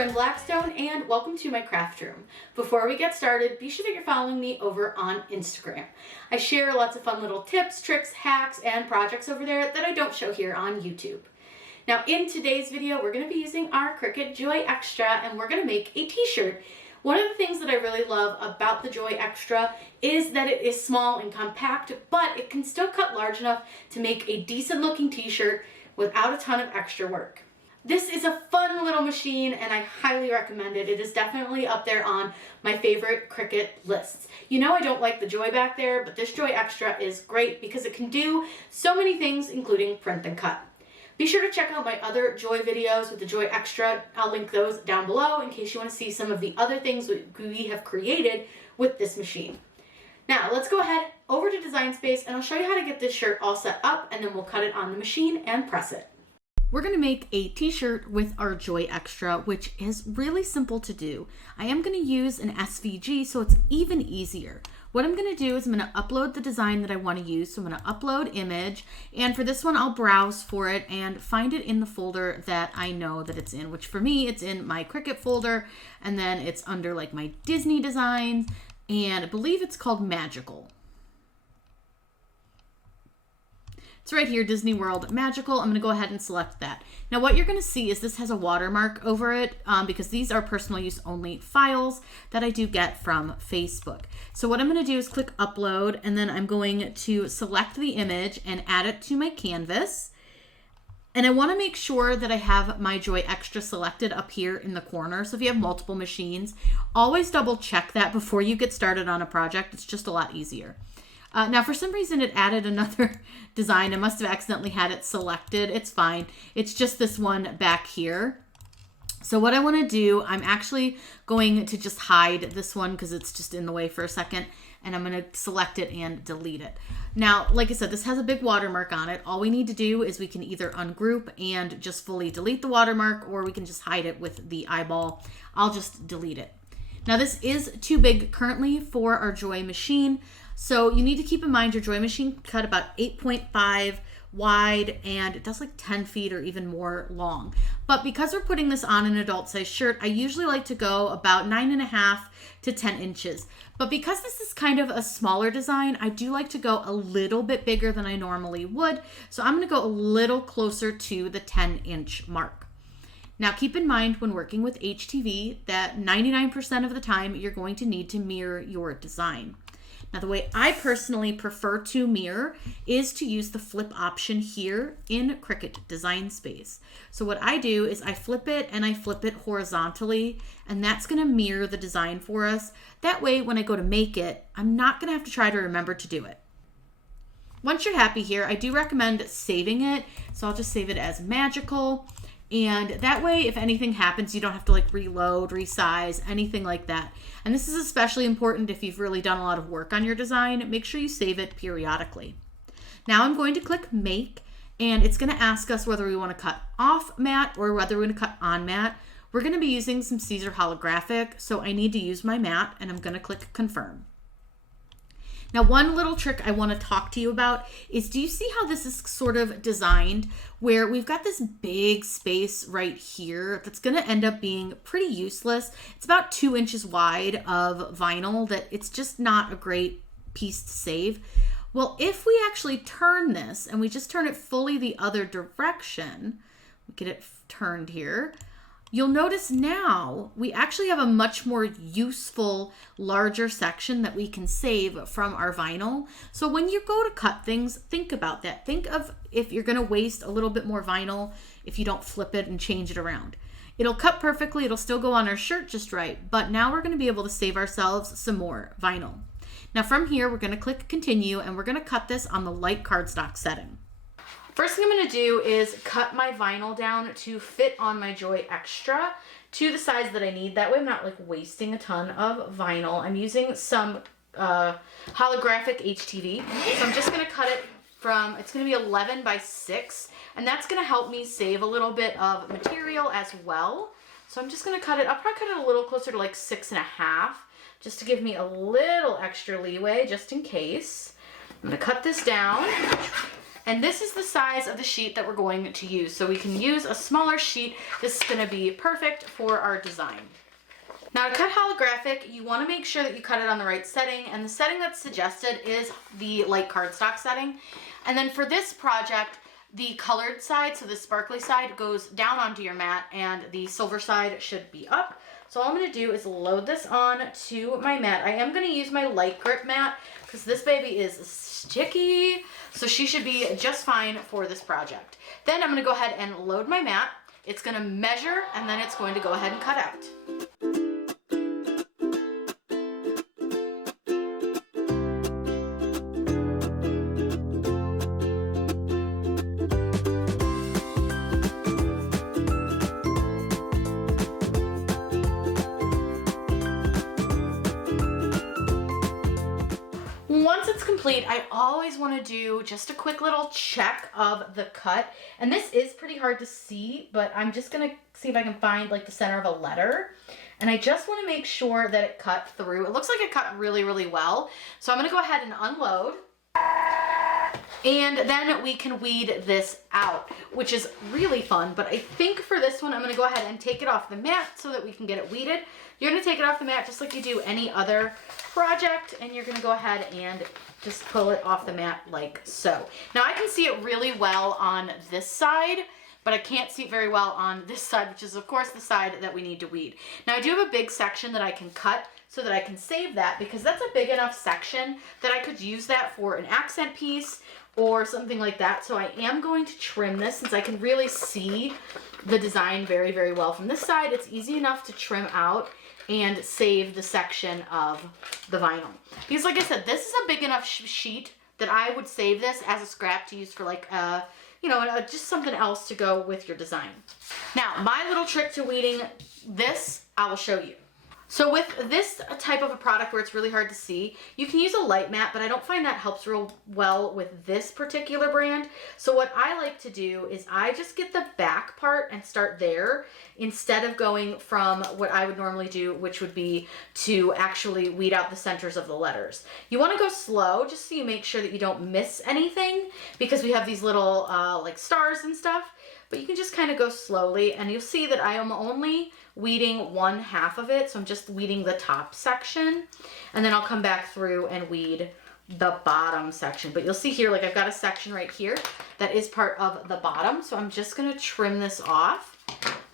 friend Blackstone, and welcome to my craft room. Before we get started, be sure that you're following me over on Instagram. I share lots of fun little tips, tricks, hacks, and projects over there that I don't show here on YouTube. Now in today's video, we're going to be using our Cricut Joy Xtra, and we're going to make a t-shirt. One of the things that I really love about the Joy Xtra is that it is small and compact, but it can still cut large enough to make a decent looking t-shirt without a ton of extra work. This is a fun little machine and I highly recommend it. It is definitely up there on my favorite Cricut lists. You know I don't like the Joy back there, but this Joy Xtra is great because it can do so many things, including print and cut. Be sure to check out my other Joy videos with the Joy Xtra. I'll link those down below in case you want to see some of the other things we have created with this machine. Now let's go ahead over to Design Space and I'll show you how to get this shirt all set up, and then we'll cut it on the machine and press it. We're going to make a t-shirt with our Joy Xtra, which is really simple to do. I am going to use an SVG so it's even easier. What I'm going to do is I'm going to upload the design that I want to use. So I'm going to upload image, and for this one I'll browse for it and find it in the folder that I know that it's in, which for me it's in my Cricut folder, and then it's under like my Disney designs, and I believe it's called Magical. It's right here, Disney World Magical. I'm going to go ahead and select that. Now what you're going to see is this has a watermark over it because these are personal use only files that I do get from Facebook. So what I'm going to do is click upload, and then I'm going to select the image and add it to my canvas. And I want to make sure that I have my Joy Xtra selected up here in the corner. So if you have multiple machines, always double check that before you get started on a project. It's just a lot easier. Now, for some reason, it added another design. I must have accidentally had it selected. It's fine. It's just this one back here. So what I want to do, I'm actually going to just hide this one because it's just in the way for a second. And I'm going to select it and delete it. Now, like I said, this has a big watermark on it. All we need to do is we can either ungroup and just fully delete the watermark, or we can just hide it with the eyeball. I'll just delete it. Now, this is too big currently for our Joy machine. So you need to keep in mind your Joy machine cut about 8.5 wide, and it does like 10 feet or even more long. But because we're putting this on an adult size shirt, I usually like to go about 9.5 to 10 inches. But because this is kind of a smaller design, I do like to go a little bit bigger than I normally would. So I'm going to go a little closer to the 10-inch mark. Now keep in mind when working with HTV that 99% of the time you're going to need to mirror your design. Now, the way I personally prefer to mirror is to use the flip option here in Cricut Design Space. So what I do is I flip it and I flip it horizontally, and that's going to mirror the design for us. That way, when I go to make it, I'm not going to have to try to remember to do it. Once you're happy here, I do recommend saving it. So I'll just save it as Magical. And that way, if anything happens, you don't have to like reload, resize, anything like that. And this is especially important if you've really done a lot of work on your design. Make sure you save it periodically. Now I'm going to click Make, and it's going to ask us whether we want to cut off matte or whether we're going to cut on matte. We're going to be using some Caesar holographic, so I need to use my matte, and I'm going to click Confirm. Now, one little trick I want to talk to you about is, do you see how this is sort of designed where we've got this big space right here that's going to end up being pretty useless? It's about 2 inches wide of vinyl that it's just not a great piece to save. Well, if we actually turn this and we just turn it fully the other direction, we get it turned here, you'll notice now we actually have a much more useful, larger section that we can save from our vinyl. So when you go to cut things, think about that. Think of if you're going to waste a little bit more vinyl if you don't flip it and change it around. It'll cut perfectly. It'll still go on our shirt just right. But now we're going to be able to save ourselves some more vinyl. Now from here, we're going to click Continue, and we're going to cut this on the light cardstock setting. First thing I'm going to do is cut my vinyl down to fit on my Joy Xtra to the size that I need. That way I'm not like wasting a ton of vinyl. I'm using some holographic HTV. So I'm just going to cut it from, it's going to be 11 by 6. And that's going to help me save a little bit of material as well. So I'm just going to cut it, I'll probably cut it a little closer to like 6.5, just to give me a little extra leeway just in case. I'm going to cut this down. And this is the size of the sheet that we're going to use. So we can use a smaller sheet. This is gonna be perfect for our design. Now to cut holographic, you wanna make sure that you cut it on the right setting, and the setting that's suggested is the light cardstock setting. And then for this project, the colored side, so the sparkly side, goes down onto your mat, and the silver side should be up. So all I'm gonna do is load this on to my mat. I am gonna use my light grip mat because this baby is sticky, so she should be just fine for this project. Then I'm gonna go ahead and load my mat. It's gonna measure, and then it's going to go ahead and cut out. Once it's complete, I always want to do just a quick little check of the cut. And this is pretty hard to see, but I'm just going to see if I can find like the center of a letter. And I just want to make sure that it cut through. It looks like it cut really, really well. So I'm going to go ahead and unload. And then we can weed this out, which is really fun. But I think for this one, I'm going to go ahead and take it off the mat so that we can get it weeded. You're going to take it off the mat just like you do any other project, and you're going to go ahead and just pull it off the mat like so. Now I can see it really well on this side, but I can't see it very well on this side, which is of course the side that we need to weed. Now I do have a big section that I can cut so that I can save that, because that's a big enough section that I could use that for an accent piece or something like that. So I am going to trim this since I can really see the design very, very well from this side. It's easy enough to trim out and save the section of the vinyl. Because like I said, this is a big enough sheet that I would save this as a scrap to use for like, just something else to go with your design. Now, my little trick to weeding this, I will show you. So with this type of a product where it's really hard to see, you can use a light mat, but I don't find that helps real well with this particular brand. So what I like to do is I just get the back part and start there instead of going from what I would normally do, which would be to actually weed out the centers of the letters. You want to go slow just so you make sure that you don't miss anything, because we have these little like stars and stuff. But you can just kind of go slowly, and you'll see that I am only weeding 1/2 of it. So I'm just weeding the top section, and then I'll come back through and weed the bottom section. But you'll see here, like I've got a section right here that is part of the bottom. So I'm just gonna trim this off,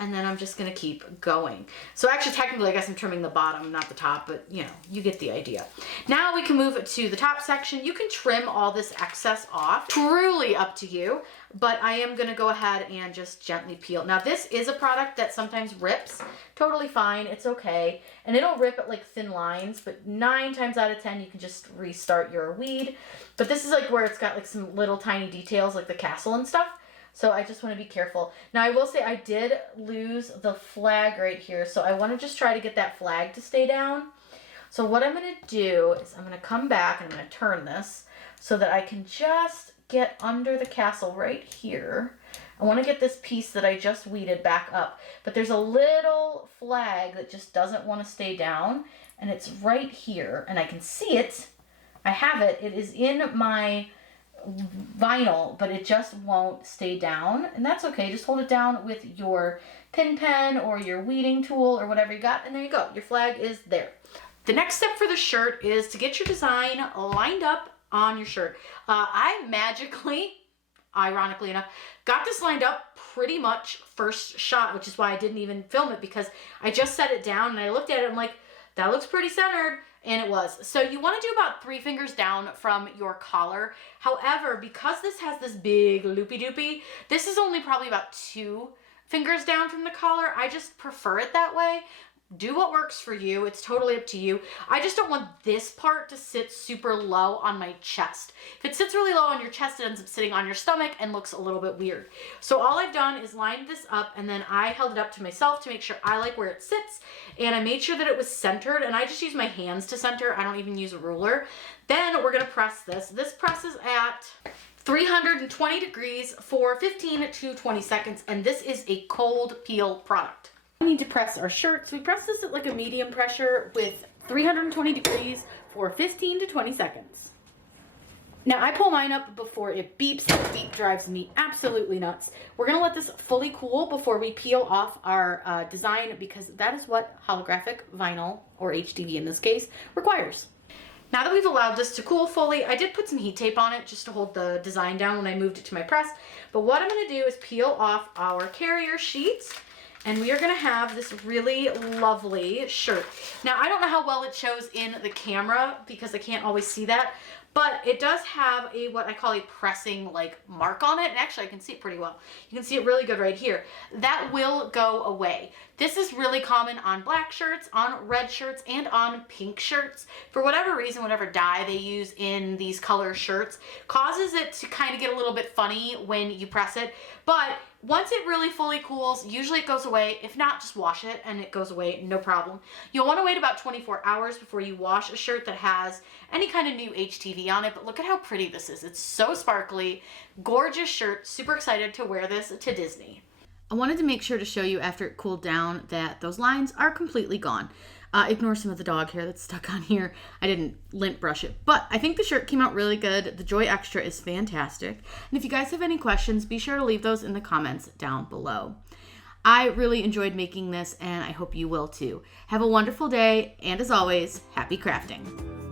and then I'm just gonna keep going. So actually, technically, I guess I'm trimming the bottom, not the top, but you know, you get the idea. Now we can move to the top section. You can trim all this excess off, truly up to you, but I am gonna go ahead and just gently peel. Now this is a product that sometimes rips, totally fine, it's okay. And it'll rip at like thin lines, but 9 times out of 10, you can just restart your weed. But this is like where it's got like some little tiny details like the castle and stuff. So I just want to be careful. Now I will say I did lose the flag right here, so I want to just try to get that flag to stay down. So what I'm going to do is I'm going to come back and I'm going to turn this so that I can just get under the castle right here. I want to get this piece that I just weeded back up, but there's a little flag that just doesn't want to stay down, and it's right here, and I can see it. I have it. It is in my vinyl, but it just won't stay down, and that's okay. Just hold it down with your pin pen or your weeding tool or whatever you got, and there you go. Your flag is there. The next step for the shirt is to get your design lined up on your shirt. I magically, ironically enough, got this lined up pretty much first shot, which is why I didn't even film it, because I just set it down and I looked at it and I'm like, that looks pretty centered. And it was. So you want to do about 3 fingers down from your collar. However, because this has this big loopy-doopy, this is only probably about 2 fingers down from the collar. I just prefer it that way. Do what works for you. It's totally up to you. I just don't want this part to sit super low on my chest. If it sits really low on your chest, it ends up sitting on your stomach and looks a little bit weird. So all I've done is lined this up, and then I held it up to myself to make sure I like where it sits, and I made sure that it was centered, and I just use my hands to center. I don't even use a ruler. Then we're gonna press this. This presses at 320 degrees for 15 to 20 seconds, and this is a cold peel product. We need to press our shirt, so we press this at like a medium pressure with 320 degrees for 15 to 20 seconds. Now, I pull mine up before it beeps. The beep drives me absolutely nuts. We're going to let this fully cool before we peel off our design, because that is what holographic vinyl, or HDV in this case, requires. Now that we've allowed this to cool fully, I did put some heat tape on it just to hold the design down when I moved it to my press. But what I'm going to do is peel off our carrier sheets, and we are going to have this really lovely shirt. Now, I don't know how well it shows in the camera because I can't always see that, but it does have a, what I call a pressing like mark on it. And actually I can see it pretty well. You can see it really good right here. That will go away. This is really common on black shirts, on red shirts, and on pink shirts. For whatever reason, whatever dye they use in these color shirts causes it to kind of get a little bit funny when you press it. But once it really fully cools, usually it goes away. If not, just wash it and it goes away, no problem. You'll want to wait about 24 hours before you wash a shirt that has any kind of new HTV on it, but look at how pretty this is. It's so sparkly, gorgeous shirt, super excited to wear this to Disney. I wanted to make sure to show you after it cooled down that those lines are completely gone. Ignore some of the dog hair that's stuck on here. I didn't lint brush it, but I think the shirt came out really good. The Joy Xtra is fantastic. And if you guys have any questions, be sure to leave those in the comments down below. I really enjoyed making this, and I hope you will too. Have a wonderful day, and as always, happy crafting.